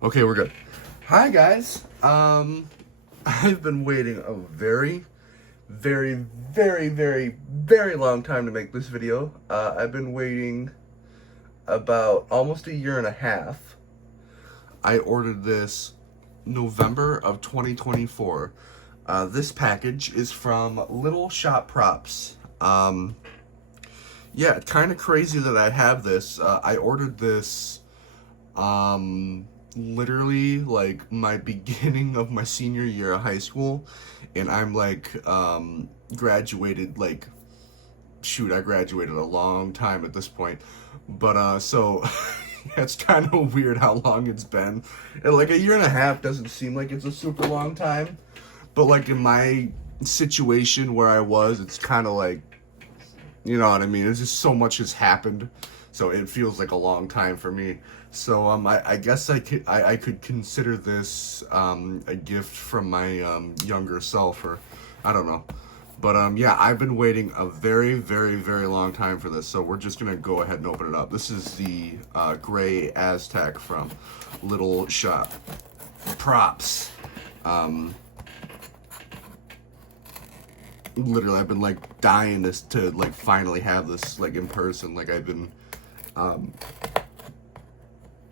Okay, we're good. Hi guys. I've been waiting a very long time to make this video. I've been waiting about almost a year and a half. I ordered this November of 2024. This package is from Little Shop Props. Yeah, it's kind of crazy that I have this. I ordered this literally like my beginning of my senior year of high school, and I'm like graduated like shoot, I graduated a long time at this point. But so it's kind of weird how long it's been. And like a year and a half doesn't seem like it's a super long time, but like in my situation where I was, it's kind of like, you know what I mean? It's just so much has happened, so it feels like a long time for me. So I guess I could consider this a gift from my younger self, or I don't know. But yeah, I've been waiting a very long time for this, so we're just gonna go ahead and open it up. This is the Grey Aztec from Little Shop Props. Literally, I've been like dying to like finally have this like in person. Like I've been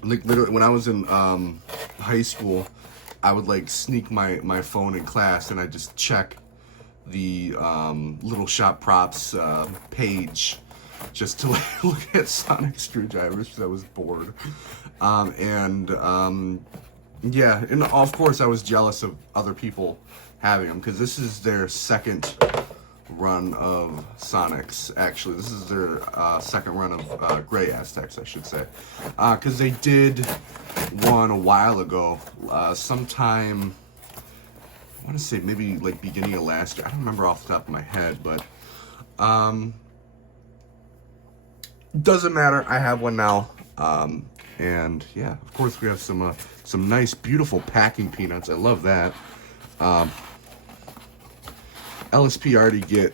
like literally when I was in high school, I would like sneak my phone in class and I just check the Little Shop Props page just to like look at sonic screwdrivers because I was bored. Yeah, and of course I was jealous of other people having them because this is their second run of Sonics. Actually, this is their second run of Grey Aztecs, I should say, because they did one a while ago, sometime. I want to say maybe like beginning of last year. I don't remember off the top of my head, but doesn't matter. I have one now, and yeah, of course we have some nice, beautiful packing peanuts. I love that. LSP already get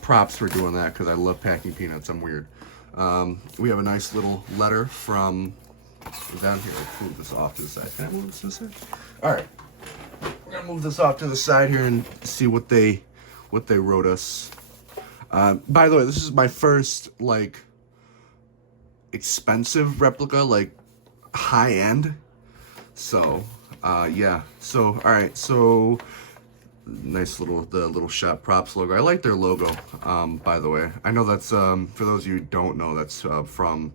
props for doing that because I love packing peanuts. I'm weird. We have a nice little letter from down here. Let's move this off to the side. Can I move this to the side? All right. We're gonna move this off to the side here and see what they wrote us. By the way, this is my first like expensive replica, like high end. So yeah. So all right. So nice the little Shop Props logo. I like their logo. By the way, I know that's for those of you who don't know, that's from.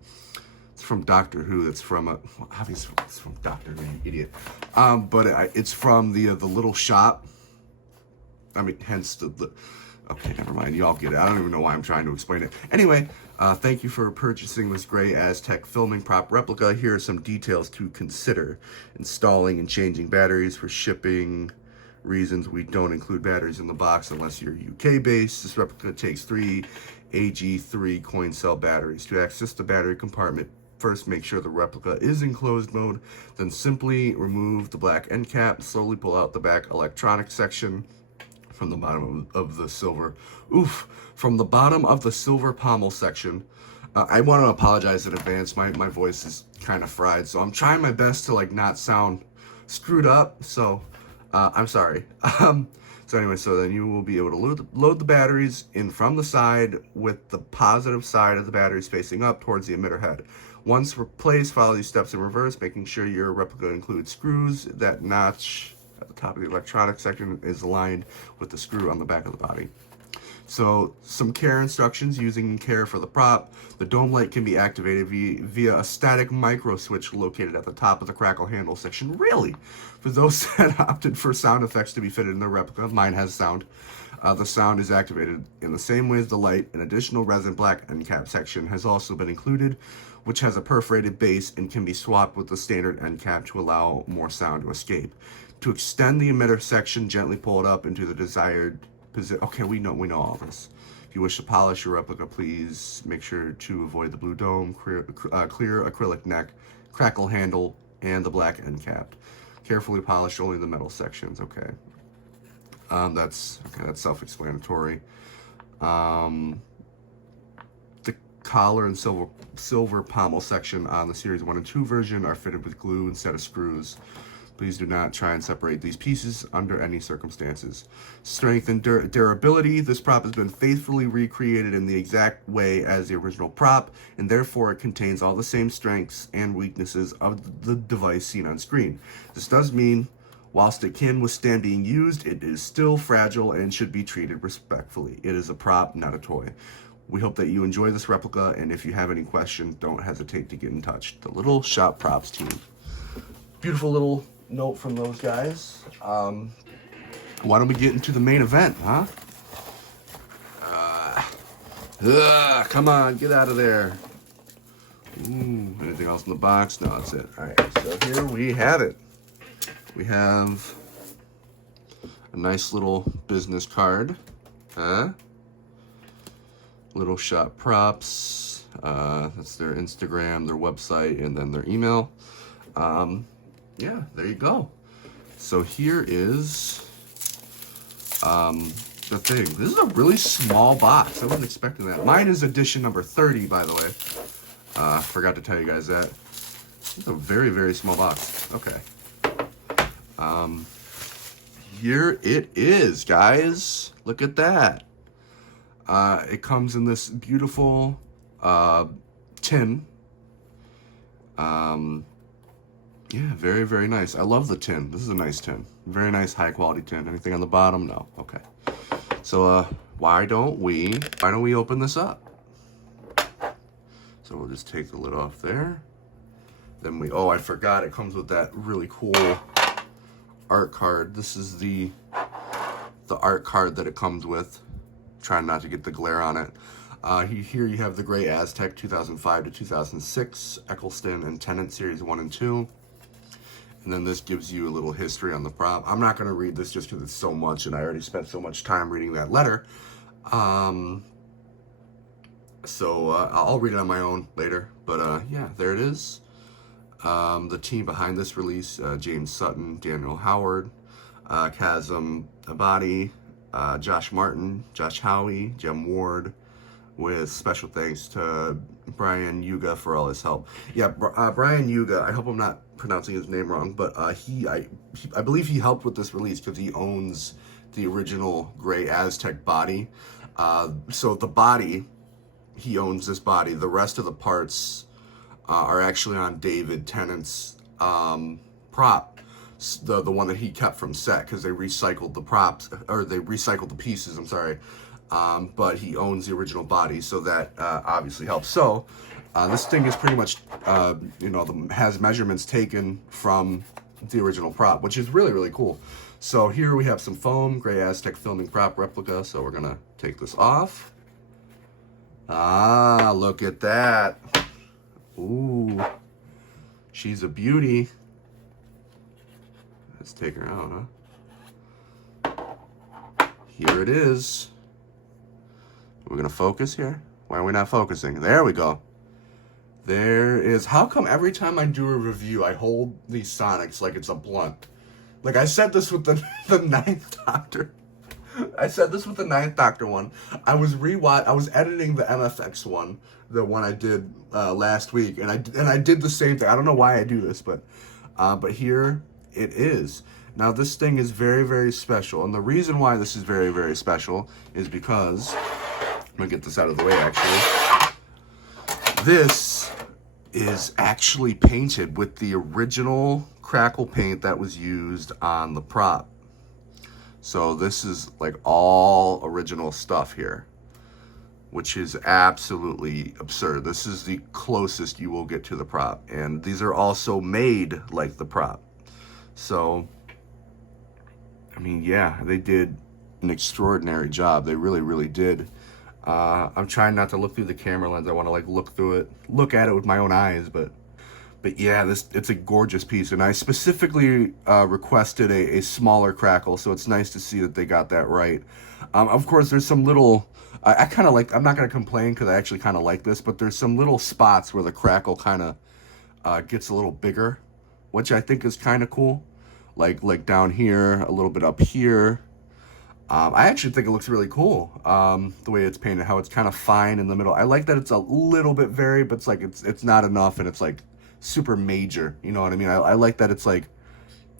It's from Doctor Who. It's from obviously it's from Doctor Who, you idiot. But it's from the Little Shop. I mean, hence the. Okay, never mind. Y'all get it. I don't even know why I'm trying to explain it. Anyway, thank you for purchasing this Grey Aztec filming prop replica. Here are some details to consider: installing and changing batteries. For shipping reasons, we don't include batteries in the box unless you're UK based. This replica takes 3 AG3 coin cell batteries. To access the battery compartment, first make sure the replica is in closed mode, then simply remove the black end cap, slowly pull out the back electronic section from the bottom of the silver. From the bottom of the silver pommel section. I want to apologize in advance. My voice is kind of fried, so I'm trying my best to like not sound screwed up. So I'm sorry. So anyway, so then you will be able to load the batteries in from the side with the positive side of the batteries facing up towards the emitter head. Once placed, follow these steps in reverse, making sure your replica includes screws. That notch at the top of the electronic section is aligned with the screw on the back of the body. So some care instructions using care for the prop. The dome light can be activated via a static micro switch located at the top of the crackle handle section. Really? For those that opted for sound effects to be fitted in their replica, mine has sound. The sound is activated in the same way as the light. An additional resin black end cap section has also been included, which has a perforated base and can be swapped with the standard end cap to allow more sound to escape. To extend the emitter section, gently pull it up into the desired position. Okay, we know all this. If you wish to polish your replica, please make sure to avoid the blue dome, clear acrylic neck, crackle handle, and the black end cap. Carefully polish only the metal sections. Okay. That's self-explanatory. The collar and silver pommel section on the Series 1 and 2 version are fitted with glue instead of screws. Please do not try and separate these pieces under any circumstances. Strength and durability. This prop has been faithfully recreated in the exact way as the original prop, and therefore it contains all the same strengths and weaknesses of the device seen on screen. This does mean, whilst it can withstand being used, it is still fragile and should be treated respectfully. It is a prop, not a toy. We hope that you enjoy this replica, and if you have any questions, don't hesitate to get in touch. The Little Shop Props team. Beautiful little note from those guys. Why don't we get into the main event, huh? Come on, get out of there. Anything else in the box? No, that's it. All right, so here we have it. We have a nice little business card. Little Shop Props. That's their Instagram, their website, and then their email. Yeah, there you go. So here is the thing. This is a really small box. I wasn't expecting that. Mine is edition number 30, by the way. Forgot to tell you guys that. It's a very, very small box. Okay. Here it is, guys. Look at that. It comes in this beautiful tin. Yeah, very, very nice. I love the tin. This is a nice tin. Very nice, high quality tin. Anything on the bottom? No. Okay. So, why don't we open this up? So we'll just take the lid off there. Then I forgot, it comes with that really cool art card. This is the art card that it comes with. Trying not to get the glare on it. Here you have the Grey Aztec 2005 to 2006, Eccleston and Tennant Series 1 and 2. And then this gives you a little history on the prop. I'm not going to read this just because it's so much, and I already spent so much time reading that letter. So I'll read it on my own later. But yeah, there it is. The team behind this release, James Sutton, Daniel Howard, Kazem Abadi, Josh Martin, Josh Howie, Jem Ward, with special thanks to Brian Yuga for all his help. Yeah, Brian Yuga, I hope I'm not pronouncing his name wrong, but I believe he helped with this release because he owns the original Grey Aztec body. So the body, he owns this body. The rest of the parts are actually on David Tennant's prop, the one that he kept from set, because they recycled the props, or they recycled the pieces, I'm sorry. But he owns the original body, so that obviously helps. So this thing is pretty much, has measurements taken from the original prop, which is really, really cool. So here we have some foam, Grey Aztec filming prop replica. So we're gonna take this off. Look at that. Ooh, she's a beauty. Let's take her out, huh? Here it is. We're gonna focus here. Why are we not focusing? There we go. There is. How come every time I do a review, I hold these Sonics like it's a blunt? Like I said this with the Ninth Doctor. I said this with the Ninth Doctor one. I was editing the MFX one, the one I did last week, and I did the same thing. I don't know why I do this, but here it is. Now this thing is very, very special, and the reason why this is very, very special is because I'm gonna get this out of the way. Actually, this is actually painted with the original crackle paint that was used on the prop. So this is like all original stuff here, which is absolutely absurd. This is the closest you will get to the prop, and these are also made like the prop. So, I mean, yeah, they did an extraordinary job. They really, really did. I'm trying not to look through the camera lens. I want to like look at it with my own eyes, but yeah, it's a gorgeous piece, and I specifically requested a smaller crackle, so it's nice to see that they got that right. Of course, there's some little, I kind of like, I'm not going to complain because I actually kind of like this, but there's some little spots where the crackle kind of gets a little bigger, which I think is kind of cool. Like down here, a little bit up here. I actually think it looks really cool, the way it's painted, how it's kind of fine in the middle. I like that it's a little bit varied, but it's like it's not enough, and it's like super major. You know what I mean? I like that it's like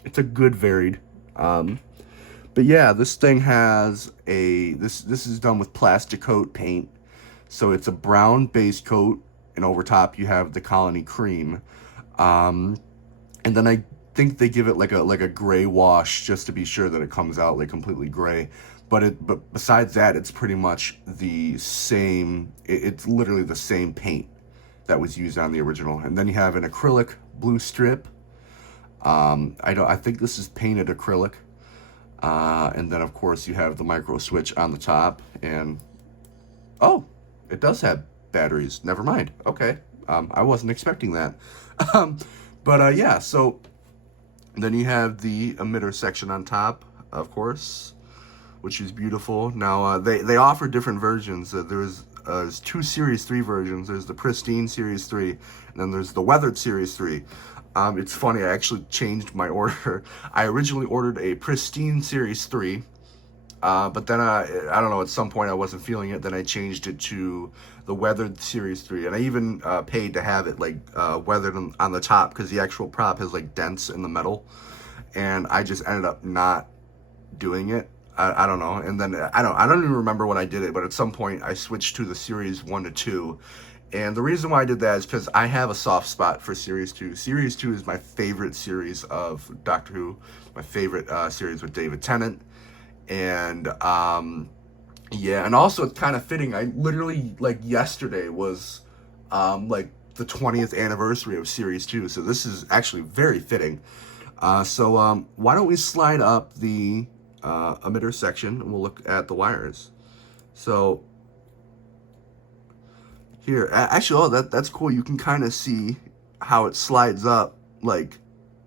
it's a good varied. But yeah, this thing has this is done with plastic coat paint, so it's a brown base coat, and over top you have the Colony Cream. And then I think they give it like a gray wash just to be sure that it comes out like completely gray. But besides that, it's pretty much the same. It's literally the same paint that was used on the original. And then you have an acrylic blue strip. I think this is painted acrylic. And then of course you have the micro switch on the top, and oh, it does have batteries. Never mind. Okay. I wasn't expecting that. Yeah, so then you have the emitter section on top, of course, which is beautiful. Now, they offer different versions. There's two Series 3 versions. There's the Pristine Series 3, and then there's the Weathered Series 3. It's funny, I actually changed my order. I originally ordered a Pristine Series 3, but then I don't know, at some point I wasn't feeling it. Then I changed it to the Weathered Series 3, and I even paid to have it like weathered on the top, because the actual prop has like dents in the metal, and I just ended up not doing it. I don't know, and then I don't even remember when I did it, but at some point I switched to the Series 1 to 2. And the reason why I did that is because I have a soft spot for Series 2. Series 2 is my favorite series of Doctor Who, my favorite series with David Tennant. And yeah, and also it's kind of fitting. I literally, like, yesterday was like the 20th anniversary of Series 2, so this is actually very fitting. Why don't we slide up the emitter section, and we'll look at the wires. So here, actually, oh, that's cool. You can kind of see how it slides up, like,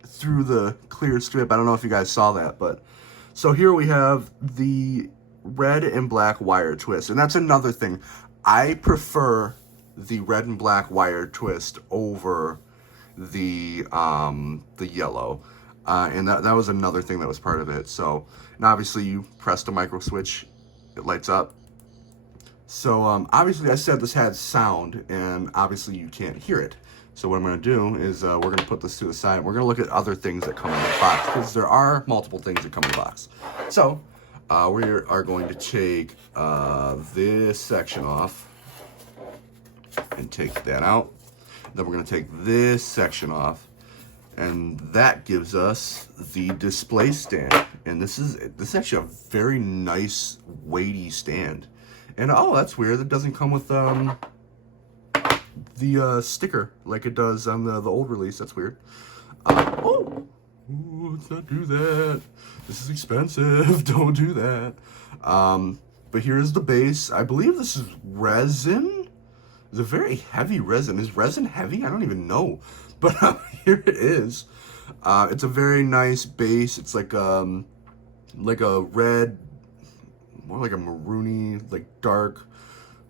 through the clear strip. I don't know if you guys saw that, but so here we have the red and black wire twist, and that's another thing. I prefer the red and black wire twist over the yellow, and that was another thing that was part of it. So, and obviously you press the micro switch, it lights up. So obviously I said this had sound, and obviously you can't hear it. So what I'm going to do is we're going to put this to the side. We're going to look at other things that come in the box, because there are multiple things that come in the box. So we are going to take this section off and take that out. Then we're going to take this section off, and that gives us the display stand. And this is actually a very nice weighty stand. And oh, that's weird. It doesn't come with the sticker like it does on the old release. That's weird. Ooh, let's not do that. This is expensive. Don't do that. But here's the base. I believe this is resin. It's a very heavy resin. Is resin heavy? I don't even know. But here it is. It's a very nice base. It's like a red, more like a maroony, like dark,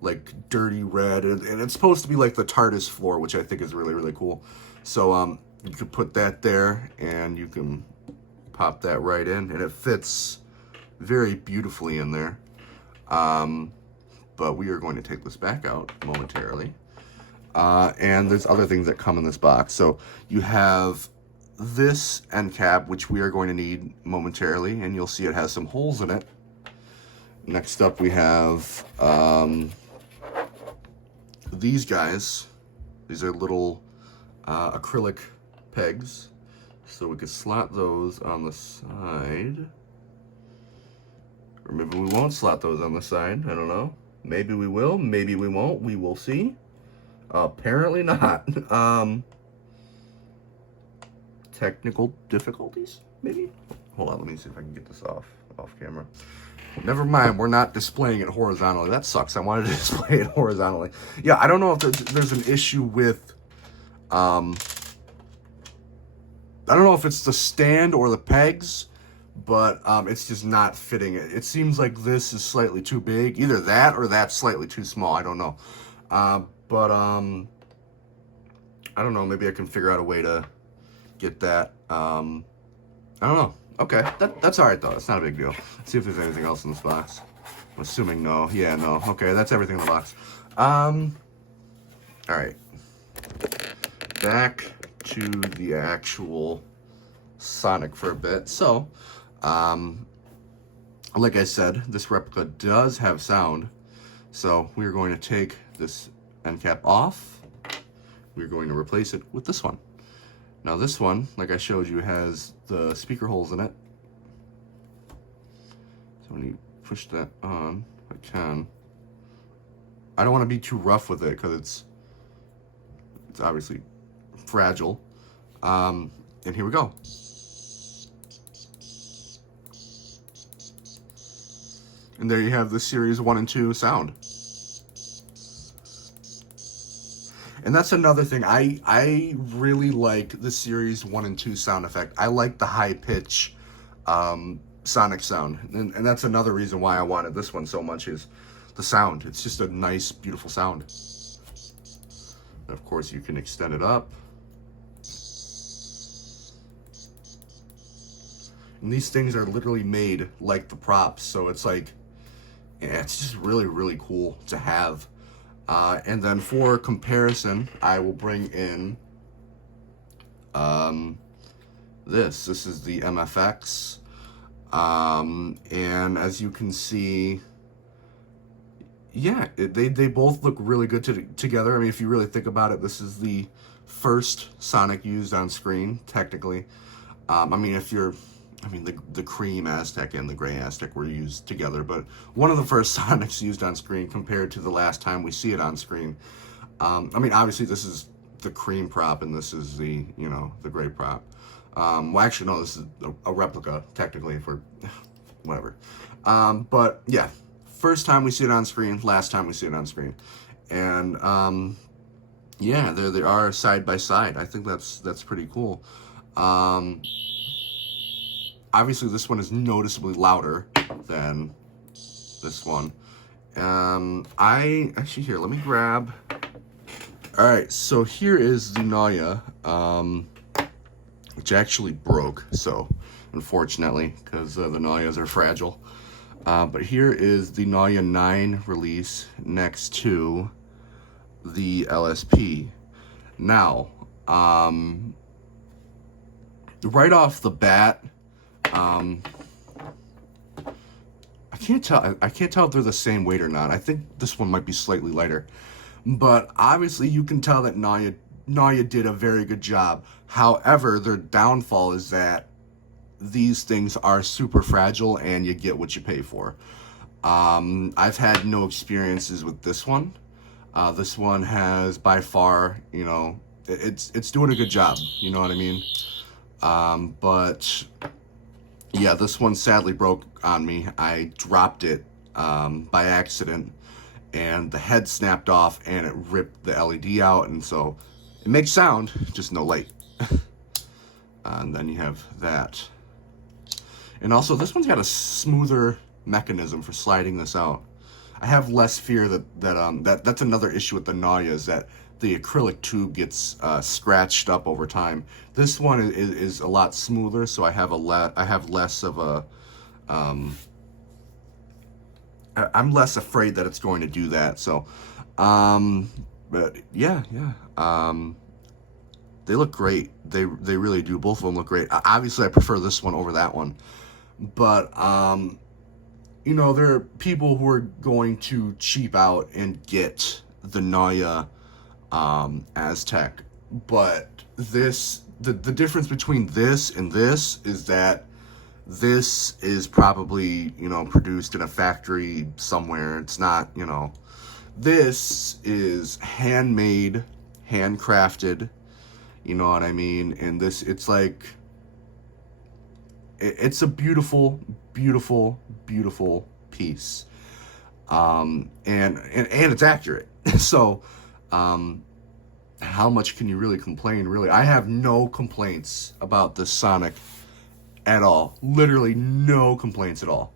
like dirty red, and it's supposed to be like the TARDIS floor, which I think is really, really cool. So you could put that there, and you can pop that right in, and it fits very beautifully in there. But we are going to take this back out momentarily. And there's other things that come in this box. So you have this end cap, which we are going to need momentarily, and you'll see it has some holes in it. Next up, we have these guys. These are little acrylic pegs, so we could slot those on the side. Or maybe we won't slot those on the side. I don't know. Maybe we will. Maybe we won't. We will see. Apparently not. Technical difficulties, maybe? Hold on, let me see if I can get this off camera. Never mind, we're not displaying it horizontally. That sucks. I wanted to display it horizontally. Yeah, I don't know if there's an issue with, I don't know if it's the stand or the pegs, but it's just not fitting it. It seems like this is slightly too big. Either that or that's slightly too small. I don't know. I don't know. Maybe I can figure out a way to get that. I don't know. Okay, that's all right though. It's not a big deal. Let's see if there's anything else in this box. I'm assuming no. Yeah, no. Okay, that's everything in the box. All right. Back to the actual Sonic for a bit. So, like I said, this replica does have sound. So we're going to take this end cap off. We're going to replace it with this one. Now this one, like I showed you, has the speaker holes in it. So when you push that on, I can. I don't want to be too rough with it because it's obviously fragile. And here we go. And there you have the Series 1 and 2 sound. And that's another thing. I really like the Series 1 and 2 sound effect. I like the high pitch Sonic sound. And that's another reason why I wanted this one so much, is the sound. It's just a nice, beautiful sound. And of course, you can extend it up. And these things are literally made like the props. So it's like, yeah, it's just really, really cool to have. And then for comparison, I will bring in this. This is the MFX. And as you can see, yeah, they both look really good together. I mean, if you really think about it, this is the first Sonic used on screen, technically. I mean, the Cream Aztec and the Grey Aztec were used together, but one of the first Sonics used on screen compared to the last time we see it on screen. I mean, obviously this is the Cream prop and this is the, the Grey prop. Well, actually, no, this is a replica, technically, for whatever. But yeah, first time we see it on screen, last time we see it on screen. And yeah, there they are side by side. I think that's pretty cool. Obviously, this one is noticeably louder than this one. Actually, here, let me grab. All right, so here is the Naya, which actually broke. So, unfortunately, because the Nayas are fragile. But here is the Naya 9 release next to the LSP. Now, right off the bat, I can't tell if they're the same weight or not. I think this one might be slightly lighter, but obviously you can tell that Naya did a very good job. However, their downfall is that these things are super fragile and you get what you pay for. I've had no experiences with this one. This one has by far, it's doing a good job. You know what I mean? But yeah, this one sadly broke on me. I dropped it by accident, and the head snapped off, and it ripped the LED out, and so it makes sound, just no light. And then you have that. And also, this one's got a smoother mechanism for sliding this out. I have less fear that's another issue with the Naya, is that the acrylic tube gets scratched up over time. This one is a lot smoother, so I have less of a I'm less afraid that it's going to do that. So, but yeah, they look great. They really do. Both of them look great. Obviously, I prefer this one over that one, but there are people who are going to cheap out and get the Naya Aztec, but the difference between this and this is that this is probably produced in a factory somewhere. It's not, this is handmade, handcrafted, you know what I mean? And this, it's like, it's a beautiful, beautiful, beautiful piece. And it's accurate. So, how much can you really complain? Really, I have no complaints about this Sonic at all. Literally no complaints at all.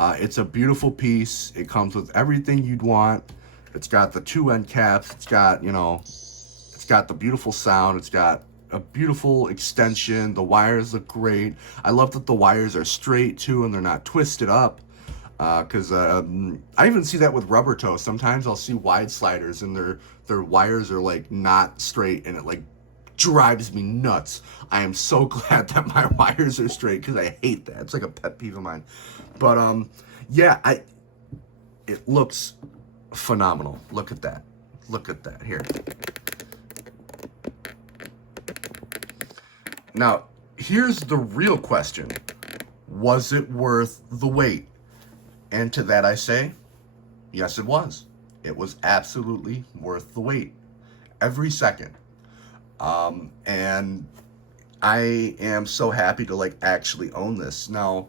It's a beautiful piece. It comes with everything you'd want. It's got the two end caps. It's got, it's got the beautiful sound. It's got a beautiful extension. The wires look great. I love that the wires are straight too and they're not twisted up. Because I even see that with rubber toe. Sometimes I'll see wide sliders and their wires are like not straight, and it like drives me nuts. I am so glad that my wires are straight because I hate that. It's like a pet peeve of mine. But yeah, it looks phenomenal. Look at that. Look at that here. Now, here's the real question. Was it worth the wait? And to that I say, yes, it was. It was absolutely worth the wait. Every second. And I am so happy to like actually own this. Now,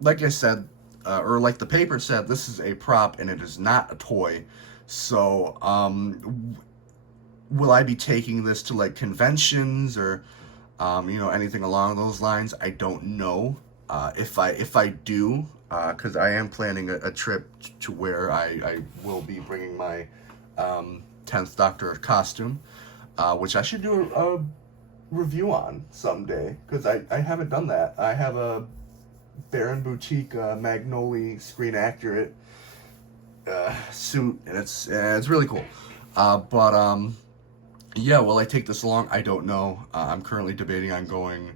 like I said, or like the paper said, this is a prop and it is not a toy. So, will I be taking this to like conventions or, you know, anything along those lines? I don't know. If I do, because I am planning a trip to where I will be bringing my 10th Doctor costume, which I should do a review on someday, because I haven't done that. I have a Baron Boutique Magnoli screen accurate suit, and it's really cool. But yeah, will I take this along? I don't know. I'm currently debating on going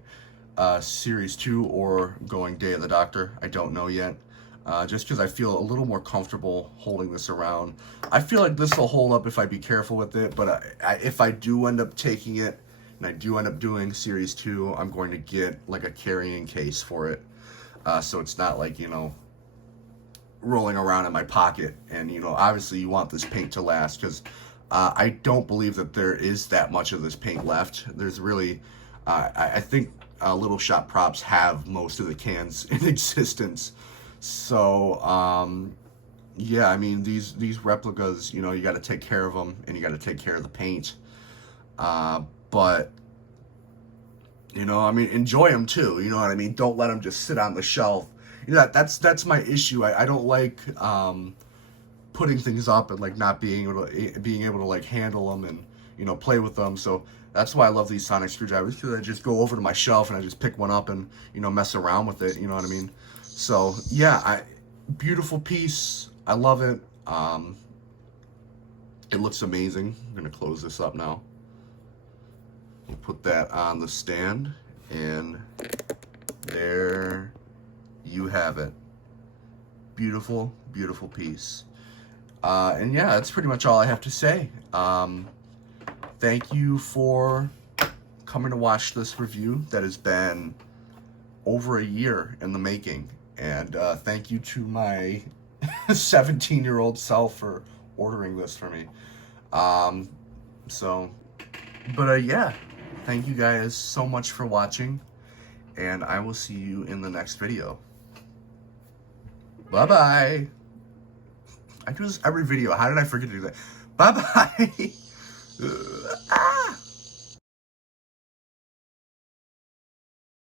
Series 2 or going Day of the Doctor. I don't know yet. Just because I feel a little more comfortable holding this around. I feel like this will hold up if I be careful with it, but if I do end up taking it, and I do end up doing Series 2, I'm going to get like a carrying case for it. So it's not like, you know, rolling around in my pocket. And, you know, obviously you want this paint to last, because I don't believe that there is that much of this paint left. There's really, I think Little Shop Props have most of the cans in existence. So, yeah, I mean, these replicas, you know, you got to take care of them, and you got to take care of the paint. But, you know, I mean, enjoy them too, you know what I mean? Don't let them just sit on the shelf. You know, that's my issue. I don't like, putting things up and like not being able to like handle them and, you know, play with them. So that's why I love these sonic screwdrivers, because I just go over to my shelf and I just pick one up and, you know, mess around with it, you know what I mean? So yeah, beautiful piece. I love it. It looks amazing. I'm gonna close this up now. We'll put that on the stand, and there you have it. Beautiful, beautiful piece. And yeah, that's pretty much all I have to say. Thank you for coming to watch this review that has been over a year in the making. And thank you to my 17-year-old self for ordering this for me. Yeah, thank you guys so much for watching, and I will see you in the next video. Bye-bye. I do this every video. How did I forget to do that? Bye-bye.